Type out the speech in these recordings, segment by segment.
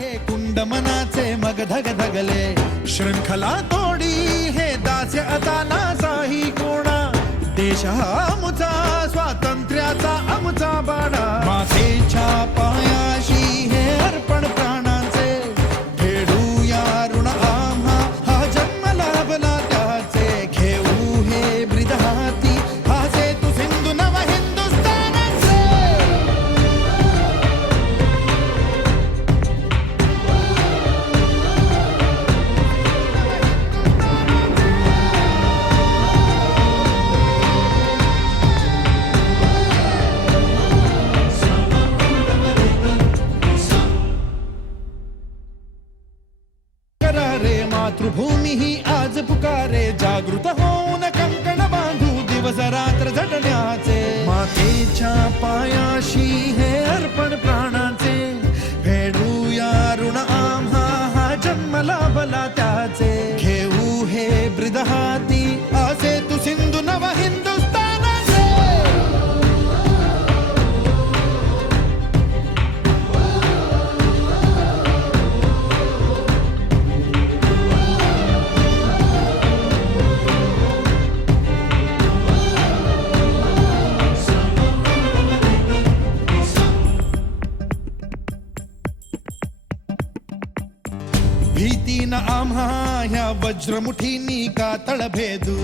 हे कुंड मनाचे मग धगधगले शृंखला तोडी हे दास्य आता नासाही कोणा देश हा आमचा स्वातंत्र्याचा आमचा बाणा मातेच्या पायाशी हे अर्पण प्राणांचे फेडूया ऋण आम्हा हा जन्म लाभला त्याचे घेऊ हे ब्रीद हाती हा सेतू सिंधू नव हिंदुस्थानाचे मातृभूमी ही आज पुकारे जागृत होऊन कंकण बांधू दिवस रात्र झटण्याचे मातेच्या पायाशी हे अर्पण प्राणाचे फेडूया ऋण आम्हा हा जन्म लाभला त्याचे घेऊ हे ब्रीद हाती असे तू सिंधू नव हिंदुस्थानाचे भीतीन आम्हा ह्या वज्रमुठीनी कातळ भेदू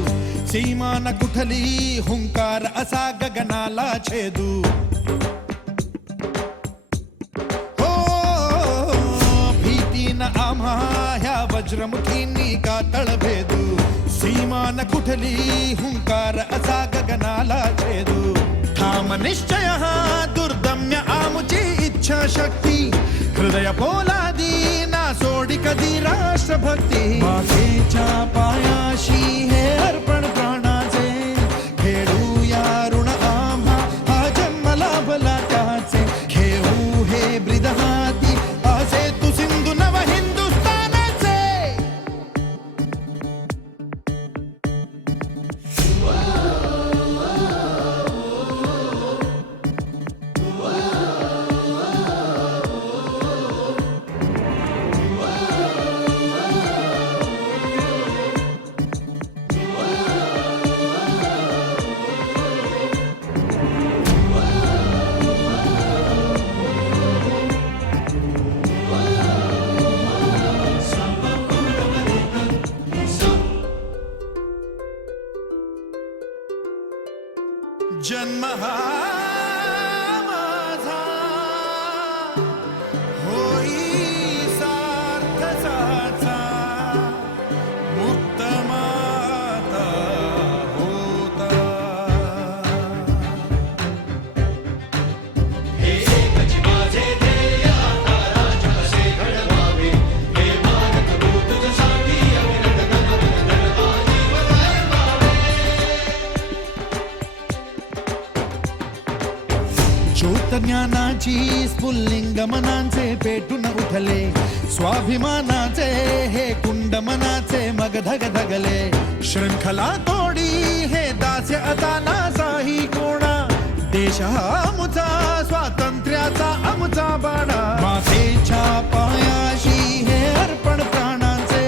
सीमा न कुठली हुंकार असा गगनाला छेदू हो भीतीन आम्हा ह्या वज्रमुठीनी कातळ भेदू सीमा न कुठली हुंकार असा गगनाला छेदू ठाम निश्चय हा दुर्दम्य आमुची इच्छा शक्ती हृदय पोलादी ना सोडी कधी राष्ट्रभक्ती मातेच्या पायाशी हे अर्पण प्राणाचे फेडूया ऋण आम्हा हा जन्म लाभला त्याचे घेऊ हे ब्रीद हाती असे तू सिंधू नव हिंदुस्थानाचे जन्म हा माझा होई सार्थकाचा मुक्त माता होता हे एकच माझे ध्येय आता राज्य कसे घडवावे हे भारत भूत तुझ्यासाठी अविरत नमन आजीवन वाढवावे ज्योत ज्ञानाची स्फुल्लिंग मनांचे पेटून उठले स्वाभिमानाचे हे कुंड मनाचे मग धगधगले शृंखला तोडी हे दास्य आता नासाही कोणा देश हा आमचा स्वातंत्र्याचा आमचा बाणा मातेच्या पायाशी हे अर्पण प्राणांचे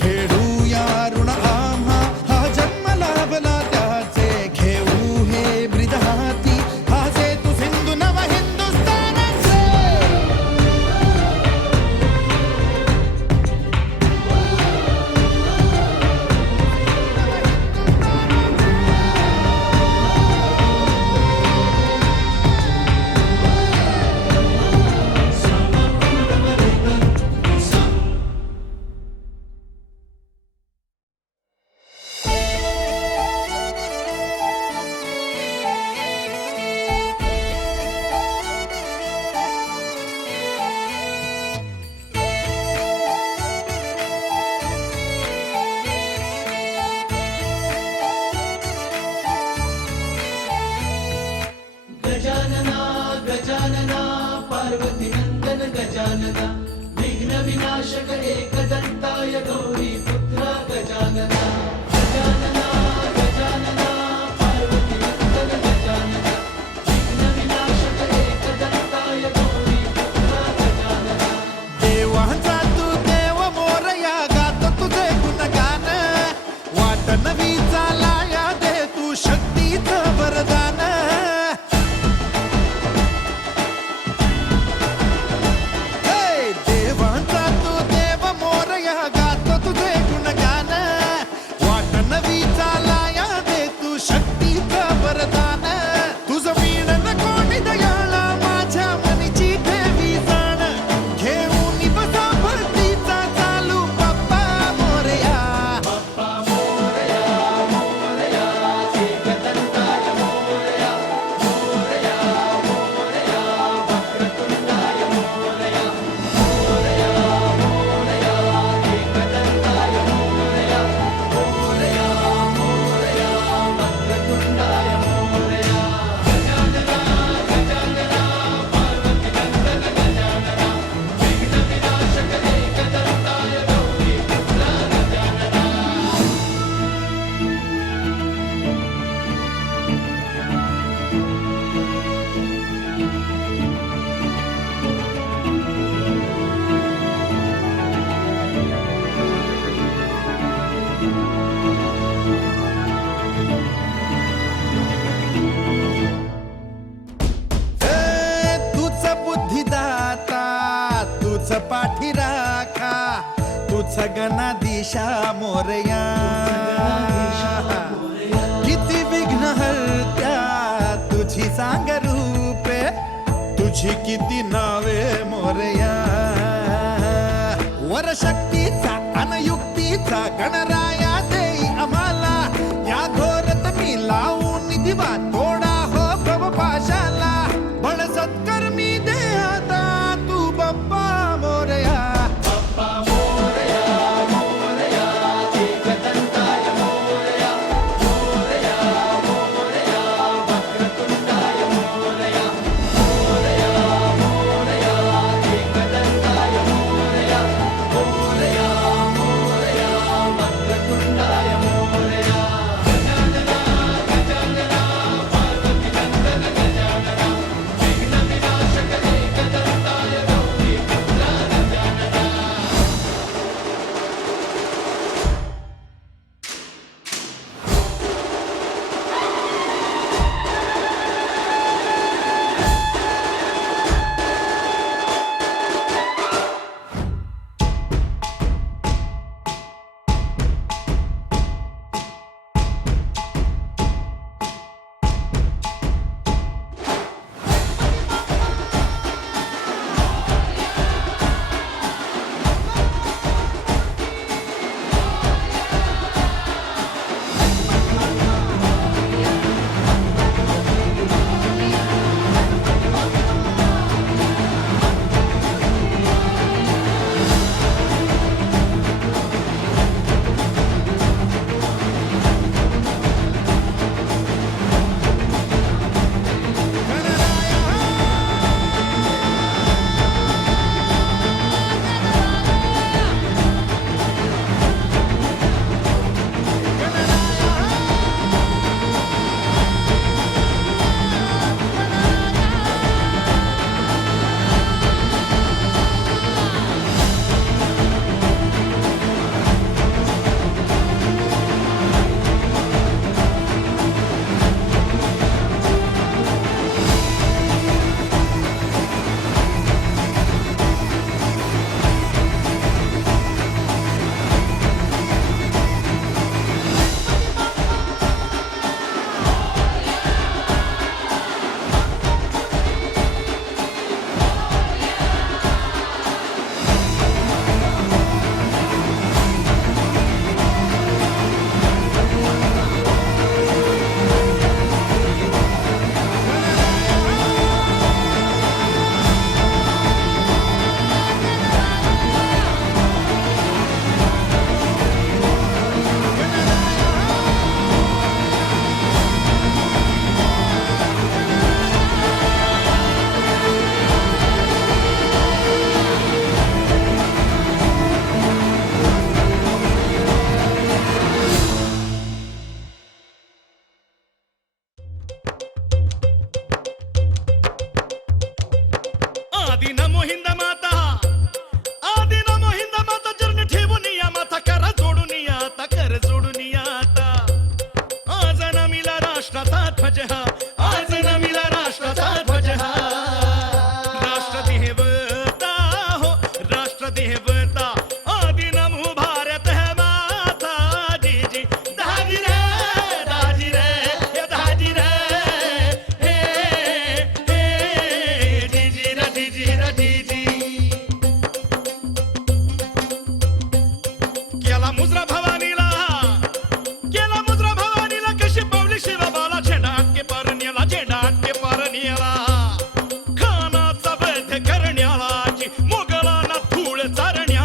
फेडूया ऋण आम्हा हा जन्म लाभला त्याचे घेऊ हे ब्रीद हाती हा सेतू सिंधू नव हिंदुस्थानाचे गजानना विघ्न विनाशक एकदंताय गौरी पुत्र गजानना गजानना गजानना पार्वती नंदन गजानना विघ्न विनाशक एकदंताय गौरी पुत्र गजानना पाठी राखा तूच गणा दिशा मोरया किती विघ्न हरत्या तुझी सांग रूपे तुझी किती नावे मोरया वर शक्तीचा अनयुक्तीचा गणराया देई आम्हाला या घोरत मी लावून दिवा तोडा हो भव पाशाला बळ सत्कर्मी दे आता तू बाप्पा मोरया आदि नमो हिंद माता आदि नमो हिंद माता चरण ठेवून या माता कर जोडून या आता कर जोडून या आता आज नमिला राष्ट्राचा ध्वज हा आज नमिला राष्ट्राचा ध्वज हा राष्ट्रदेवता हो राष्ट्रदेवता आदि नमो भारत है माता जी जी दाजी रे दाजी रे ये दाजी रे हे हे जी जी रा जी जी रा जी जी केला मुजरा भवानीला कशी पावली शिवबाला झेंडाटके पारण्याला खानाचा वध करण्याला मोगलांना धूळ चारण्याला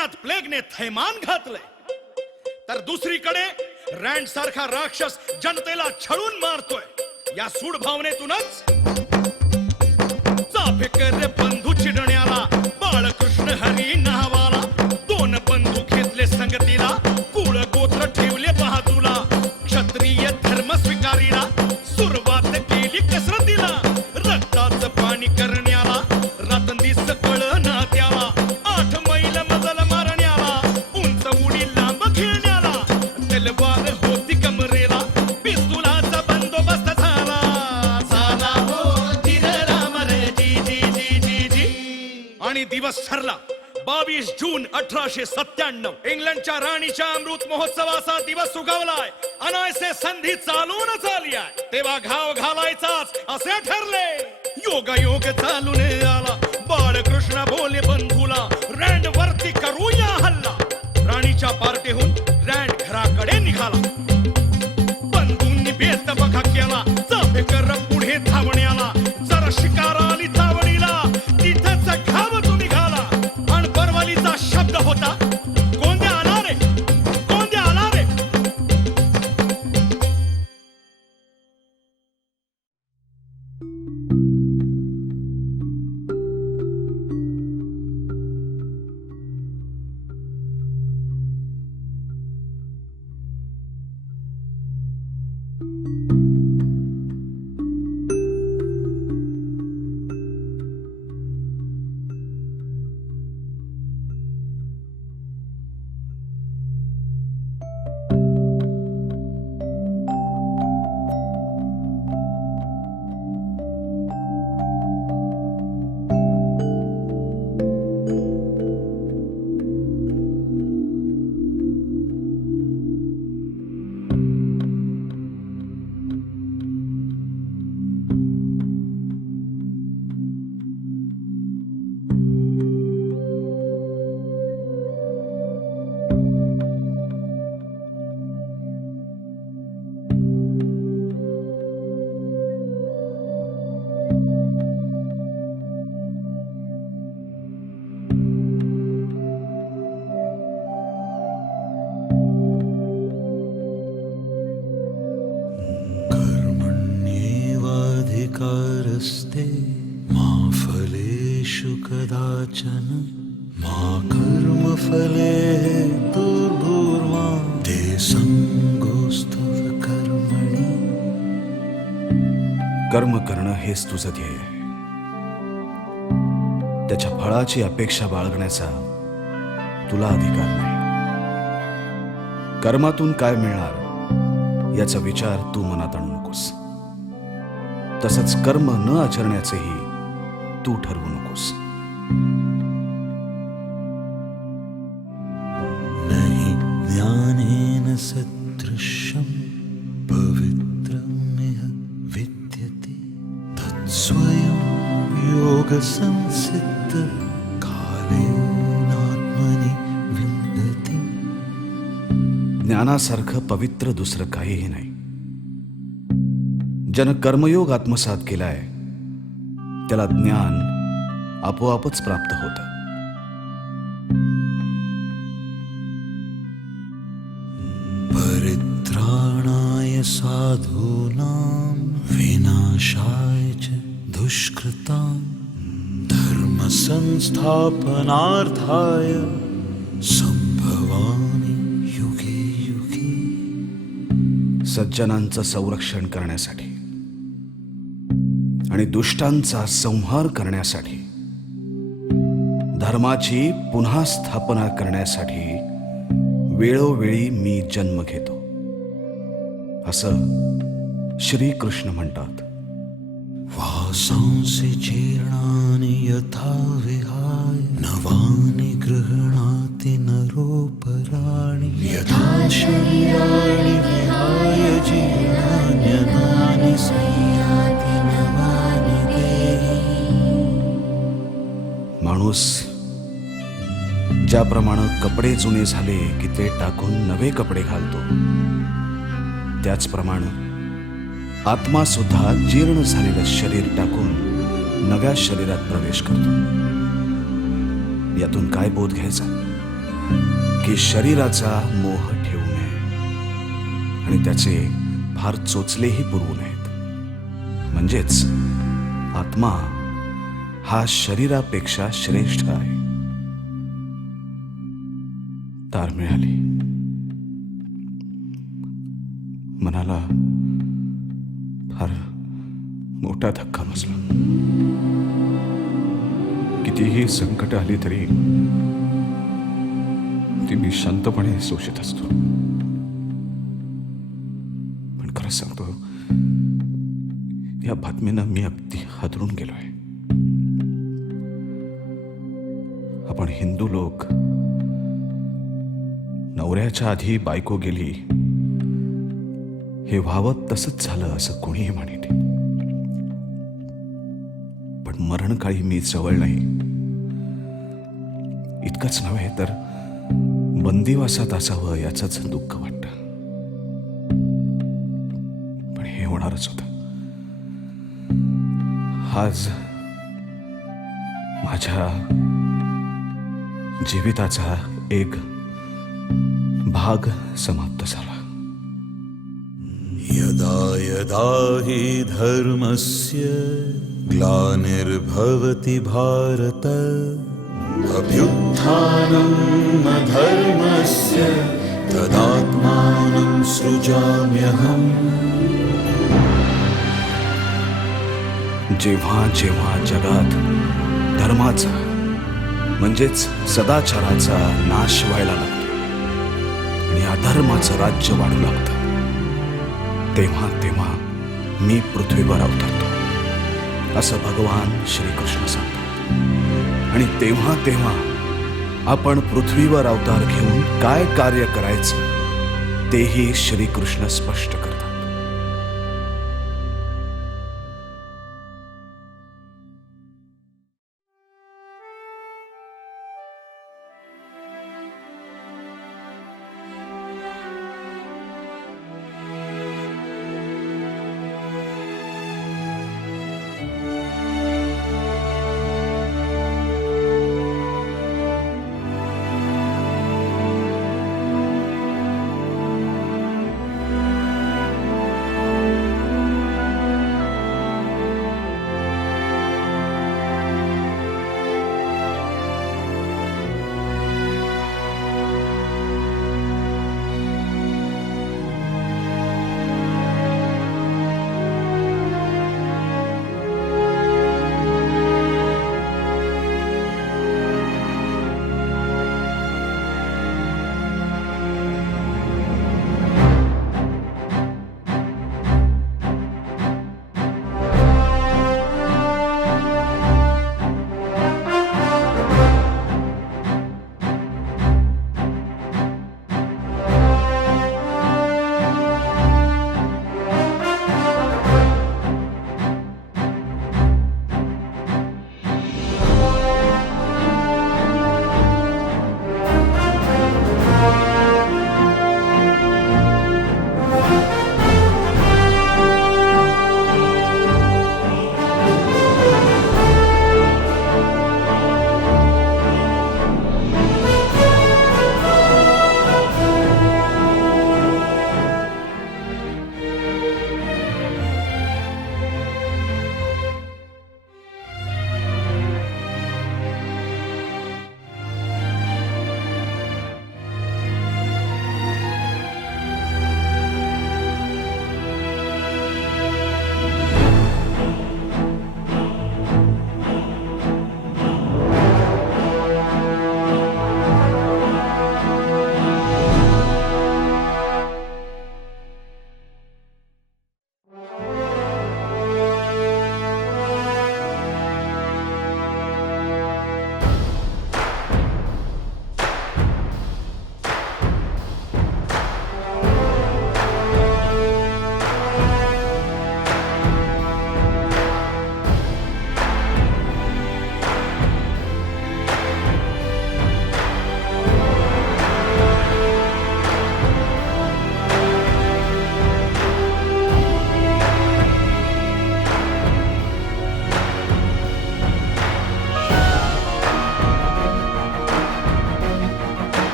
पुण्यात प्लेगने थैमान घातलंय, तर दुसरीकडे रँड सारखा राक्षस जनतेला छळून मारतोय. या सूड भावनेतूनच चाफेकर बंधू चिडण्याला, बाळकृष्ण हरी नावाला, दोन बंधू घेतले संगतीला, कुळ गोत्र ठेवले बाजूला, क्षत्रिय धर्म स्वीकारीला सुरुवात केली कसरतीला, रक्ताचं पाणी करण्याला, रातंदिस कळ ना त्याला, 8 मैल मजल मारण्याला, उंच उडी लांब खेळण्याला, तलवार होती कमरेला, पिस्तुलाचा बंदोबस्त झाला. झाला हो धीर राम रे जी जी जी जी जी. आणि दिवस ठरला 22 जून 1897. इंग्लंडच्या राणीच्या अमृत महोत्सवाचा दिवस उगवलाय, अनायसे संधी चालून झाली आहे. तेव्हा घाव घालायचाच असे ठरले. योगायोग चालून आला, बाळकृष्ण बोले बंधूला, रँड वरती करूया हल्ला. राणीच्या पार्टीहून रँड घराकडे निघाला. बंधूंनी बेत बघा केला, चाफेकर पुढे धावण्याला, जरा शिकार आली तावडीला, तिथंच घाव तो निघाला. आणि परवालीचा शब्द होता, कोंद्या आला रे, कोंद्या आला रे. कर्मण्येवाधिकारस्ते मा फलेषु कदाचन मा कर्मफले दुर्भूर्मा ते संगोऽस्तव कर्मणि. कर्म करणं हेच तुझं ध्येय आहे. त्याच्या फळाची अपेक्षा बाळगण्याचा तुला अधिकार नाही. कर्मातून काय मिळणार याचा विचार तू मनात आणू नकोस. तसंच कर्म न आचरण्याचेही तू ठरवू नकोस. नहि ज्ञानेन सदृशं पवित्रमिह विद्यते तत्स्वयं योगसंसिद्ध कालेनात्मनि विन्दति. ज्ञानासारखं पवित्र दुसरं काहीही नाही. ज्यानं कर्मयोग आत्मसात केलाय त्याला ज्ञान आपोआपच प्राप्त होतं. परित्राणाय साधूनां विनाशाय च दुष्कृतां धर्मसंस्थापनार्थाय संभवामि युगे युगे. सज्जनांचं संरक्षण करण्यासाठी आणि दुष्टांचा संहार करण्यासाठी, धर्माची पुन्हा स्थापना करण्यासाठी वेळोवेळी मी जन्म घेतो, असं श्रीकृष्ण म्हणतात. वासांसि जीर्णानि यथा विहाय नवानि गृह्णाति नरोपराणि यथा शरीराणि विहाय जीर्णान्यनानि संयाति नवानि देहि. माणूस ज्याप्रमाणे कपडे जुने झाले की ते टाकून नवे कपडे घालतो, त्याचप्रमाणे आत्मा सुद्धा जीर्ण झालेलं शरीर टाकून नव्या शरीरात प्रवेश करतो. यातून काय बोध घ्यायचा? की शरीराचा मोह ठेवू नये आणि त्याचे फार चोचलेही पुरवू नयेत. म्हणजेच आत्मा हा शरीरापेक्षा श्रेष्ठ आहे. तार मिळाली. मनाला फार मोठा धक्का बसला. कितीही संकट आली तरी ती मी शांतपणे सोसत असतो. पण खरं सांगतो, या बातमीनं मी अगदी हादरून गेलोय. आपण हिंदू लोक नवऱ्याच्या आधी बायको गेली हे व्हावं तसंच झालं असं कोणीही म्हणेल. पण मरणकाळी मी जवळ नाही. इतकंच नव्हे तर बंदिवासात असावं याचंच दुःख वाटतं. पण हे होणारच होतं. आज माझ्या जीविताचा एक भाग समाप्त झाला. यदा यदा हि धर्मस्य ग्लानिर्भवति भारत अभ्युत्थानम् अधर्मस्य तदात्मानं सृजाम्यहम्. जेव्हा जेव्हा जगात धर्माचा म्हणजेच सदाचाराचा नाश व्हायला लागतो आणि अधर्माचं राज्य वाढू लागतं, तेव्हा तेव्हा मी पृथ्वीवर अवतरतो असं भगवान श्रीकृष्ण सांगतात. आणि तेव्हा तेव्हा आपण पृथ्वीवर अवतार घेऊन काय कार्य करायचं तेही श्रीकृष्ण स्पष्ट करतात.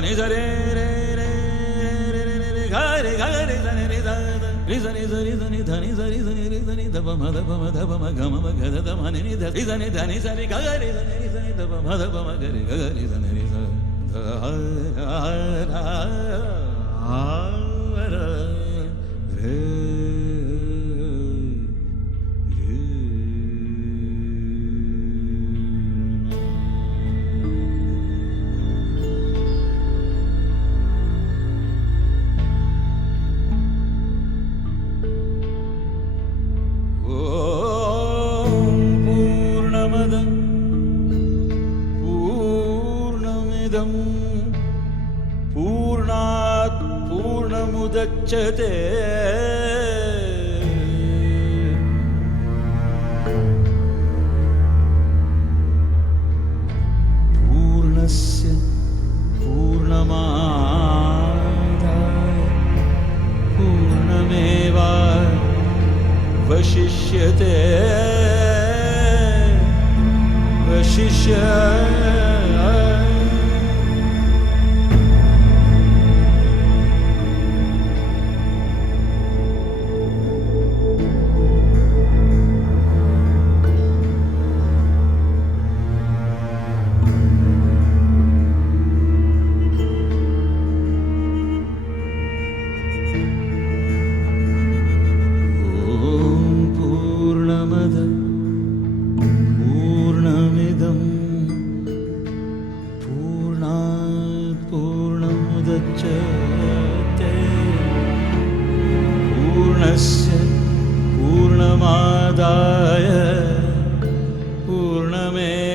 Ni za re re re re re re ga re za ni za ri za ni za ri za ni dha ni za ri za ni ri za ni dha pa ma ga ma ga da ma ni dha ri za ni dha ni za ri ga ri za ni ri za ni dha pa ma ga ri ga ri za ni ri za re पूर्णात् पूर्णमुदच्यते पूर्णस्य पूर्णमादाय पूर्णमेवावशिष्यते पूर्णस्य पूर्णमादाय पूर्णमेवावशिष्यते